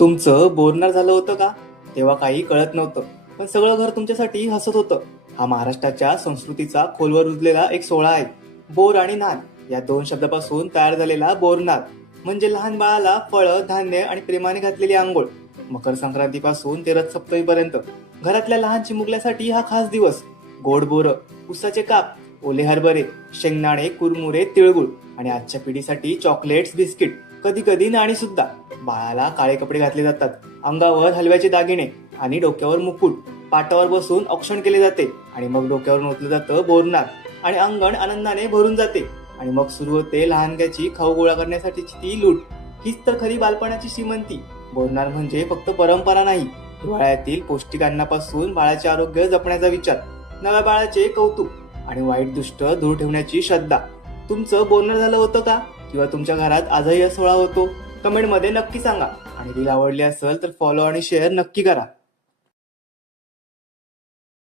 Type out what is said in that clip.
तुमचं बोरणार झालं होतं का? तेव्हा काही कळत नव्हतं, पण सगळं घर तुमच्यासाठी हसत होतं. हा महाराष्ट्राच्या संस्कृतीचा खोलवर रुजलेला एक सोहळा आहे. बोर आणि नाद या दोन शब्दापासून तयार झालेला बोरनाद म्हणजे लहान बाळाला फळं, धान्य आणि प्रेमाने घातलेली आंघोळ. मकर संक्रांतीपासून ते रथसप्तमीपर्यंत घरातल्या लहान चिमुकल्यासाठी हा खास दिवस. गोड बोरं, उसाचे काप, ओले हरभरे, शेंगदाणे, कुरमुरे, तिळगुळ आणि आजच्या पिढीसाठी चॉकलेट्स, बिस्किट, कधी कधी नाणी सुद्धा. बाळाला काळे कपडे घातले जातात, अंगावर हलव्याचे दागिने आणि डोक्यावर मुकुट. पाटावर बसून औक्षण केले जाते आणि मग डोक्यावर ओतलं जातं बोरनाद आणि अंगण आनंदाने भरून जाते. आणि मग सुरू होते लहानग्याची खाऊ गोळा करण्यासाठीची ती लूट. हीच तर खरी बालपणाची श्रीमंती. बोरनाद म्हणजे फक्त परंपरा नाही, हिवाळ्यातील पौष्टिक अन्नापासून बाळाचे आरोग्य जपण्याचा विचार, नव्या बाळाचे कौतुक आणि वाईट दृष्ट दूर ठेवण्याची श्रद्धा. तुमचं बोरनाद झालं होतं का? किंवा तुमच्या घरात आजही हा सोहळा होतो? कमेंटमध्ये नक्की सांगा. आणि रील आवडली असेल तर फॉलो आणि शेअर नक्की करा.